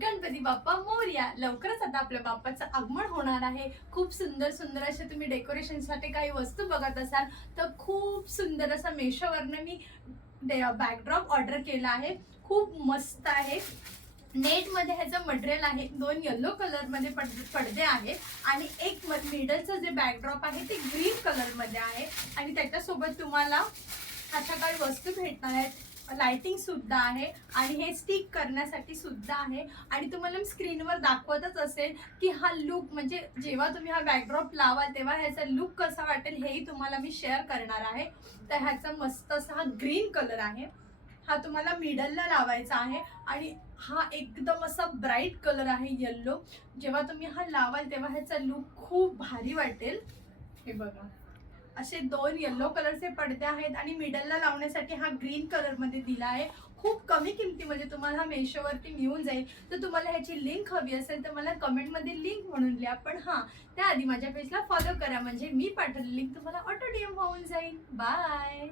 गणपती बाप्पा मोरया. लवकरच आता आपल्या बाप्पाचं आगमन होणार आहे. खूप सुंदर सुंदर असे तुम्ही डेकोरेशनसाठी काही वस्तू बघत असाल तर खूप सुंदर असा मेशोवरनं मी बॅकड्रॉप ऑर्डर केला आहे. खूप मस्त आहे. नेटमध्ये ह्याचं मटेरियल आहे. 2 येलो कलरमध्ये पडदे आहेत आणि एक मिडलचं जे बॅकड्रॉप आहे ते ग्रीन कलरमध्ये आहे आणि त्याच्यासोबत तुम्हाला अशा काही वस्तू भेटणार आहेत. लाइटिंग सुद्धा आहे आणि हे स्टिक करण्यासाठी सुद्धा आहे आणि तुम्हाला मी स्क्रीनवर दाखवतच असेल की हा लुक म्हणजे जेव्हा तुम्ही हा बॅकड्रॉप लावाल तेव्हा ह्याचा लुक कसा वाटेल हेही तुम्हाला मी शेअर करणार आहे. तर ह्याचा मस्त असा हा ग्रीन कलर आहे. हा तुम्हाला मिडलला लावायचा आहे आणि हा एकदम असा ब्राईट कलर आहे येल्लो. जेव्हा तुम्ही हा लावाल तेव्हा ह्याचा लुक खूप भारी वाटेल. हे बघा, असे 2 येलो कलरचे पडदे आहेत आणि मिडलला लावण्यासाठी हा ग्रीन कलर मध्ये दिला आहे. खूप कमी किमतीमध्ये तुम्हाला हा मेशोवरती मिळून जाईल. तर तुम्हाला ह्याची लिंक हवी असेल तर मला कमेंटमध्ये लिंक म्हणून लिहा. पण हां, त्याआधी माझ्या पेजला फॉलो करा म्हणजे मी पाठवलेली लिंक तुम्हाला ऑटो डीएम होऊन जाईल. बाय.